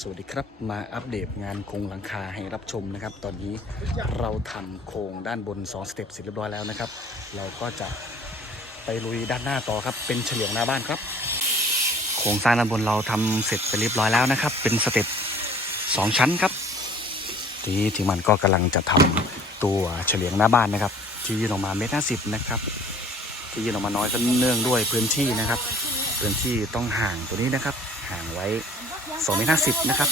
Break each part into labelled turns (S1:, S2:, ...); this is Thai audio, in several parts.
S1: สวัสดีครับมาอัปเดตงานโครงหลังคาให้รับชมนะครับ ตอนนี้เราทำโครงด้านบน 2 สเต็ปเสร็จเรียบร้อยแล้วนะครับ เราก็จะไปลุยด้านหน้าต่อครับ เป็นเฉลียงหน้าบ้านครับ โครงสร้างด้านบนเราทำเสร็จไปเรียบร้อยแล้วนะครับ เป็นสเต็ป2ชั้นครับ ทีนี้ทีมงานก็กำลังจะทำตัวเฉลียงหน้าบ้านนะครับ ที่ยื่นออกมาเมตรห้าสิบนะครับ ที่ยื่นออกมาน้อยก็เนื่องด้วยพื้นที่นะครับ พื้นที่ต้องห่างตัวนี้นะครับ ห่างไว้ 2เมตรห้าสิบนะครับ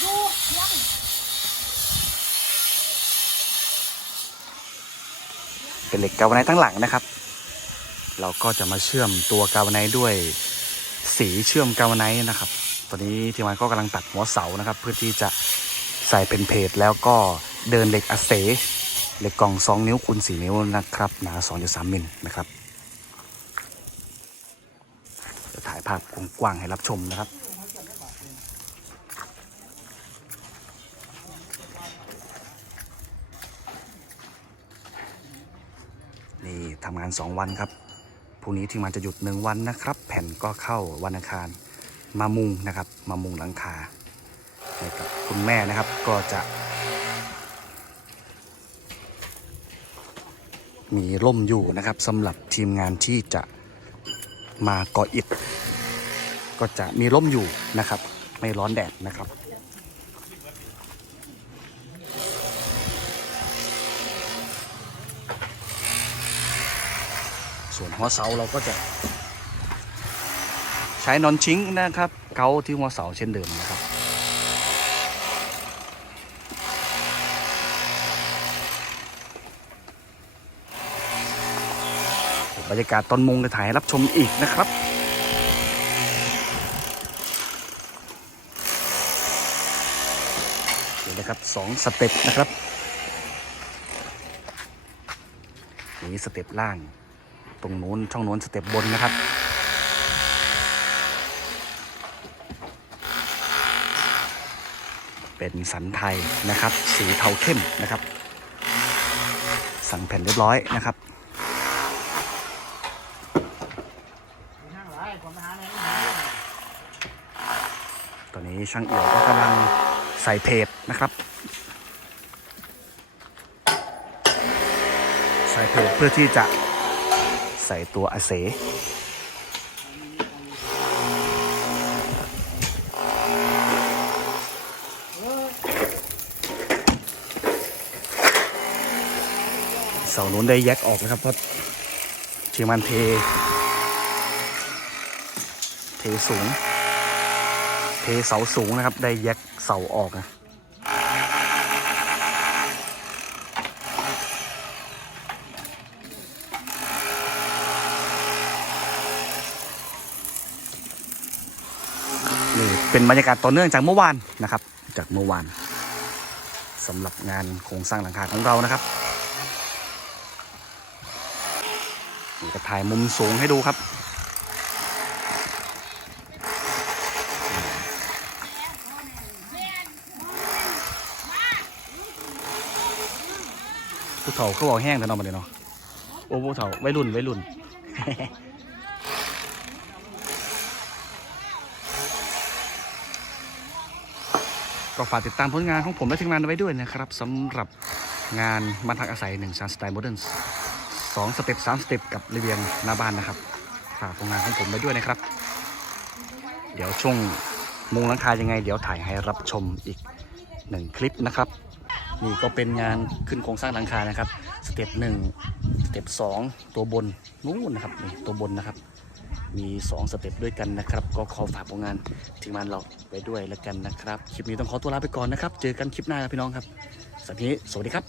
S1: เป็นเหล็กกาวไนท์ทั้งหลังนะครับ เราก็จะมาเชื่อมตัวกาวไนท์ด้วยสีเชื่อมกาวไนท์นะครับ ตอนนี้ทีมงานก็กำลังตัดหัวเสานะครับ เพื่อที่จะใส่เป็นเพจแล้วก็เดินเหล็กอเสเหล็กกล่อง2นิ้วคูณ4นิ้วนะครับหนา2.3มิลนะครับจะถ่ายภาพกว้างๆให้รับชมนะครับ นี่ทำงาน 2 วันครับพรุ่งนี้ทีมงานจะหยุด 1 วันนะครับ แผ่นก็เข้าวันอังคาร มามุงนะครับ มามุงหลังคาให้กับคุณแม่นะครับก็จะ มีร่มอยู่นะครับสำหรับทีมงานที่จะมาก่ออิฐก็จะมีร่มอยู่นะครับ ไม่ร้อนแดดนะครับ ส่วนหัวเสาเราก็จะใช้นอนชิงนะครับ เกาที่หัวเสาเช่นเดิมนะครับ บรรยากาศตอนมุงจะถ่ายรับชมอีกนะครับนี่นะครับสองสเต็ปนะครับ นี่สเต็ปล่าง ตรงนู้นช่องนู้นสเต็ปบนนะครับเป็นสันไทยนะครับ สีเทาเข้มนะครับ สั่งแผ่นเรียบร้อยนะครับตอนนี้ช่างเอี่ยวก็กำลังใส่เพจนะครับ ใส่เพจเพื่อที่จะ ใส่ตัวอาเสเสานู้นได้แยกออกนะครับเพราะทีมงานเท เทสูง เทเสาสูงนะครับ ได้แยกเสาออกนะ นี่ เป็นบรรยากาศต่อเนื่องจากเมื่อวานนะครับ จากเมื่อวานสำหรับงานโครงสร้างหลังคาของเรานะครับนี่ก็ถ่ายมุมสูงให้ดูครับ ผู้เฒ่าเขาบอกแห้งแต่นอนมาเลยเนาะโอ้ผู้เฒ่าวัยรุ่นวัยรุ่น ก็ฝากติดตามผลงานของผมและทีมงานไว้ด้วยนะครับสำหรับงานบ้านพักอาศัยหนึ่งชั้นสไตล์โมเดิร์นสองสเต็ปสามสเต็ปกับระเบียงหน้าบ้านนะครับฝากผลงานของผมไว้ด้วยนะครับ เดี๋ยวช่วงมุงหลังคายังไง เดี๋ยวถ่ายให้รับชมอีกหนึ่งคลิปนะครับ นี่ก็เป็นงานขึ้นโครงสร้างหลังคานะครับสเต็ปหนึ่งสเต็ปสองตัวบนนู้นนะครับนี่ตัวบนนะครับ มี 2 สเต็ปด้วยกันนะครับ ก็ขอฝากผลงานทีมงานเราไปด้วยแล้วกันนะครับ คลิปนี้ต้องขอตัวลาไปก่อนนะครับ เจอกันคลิปหน้าครับพี่น้องครับสำหรับวันนี้สวัสดีครับ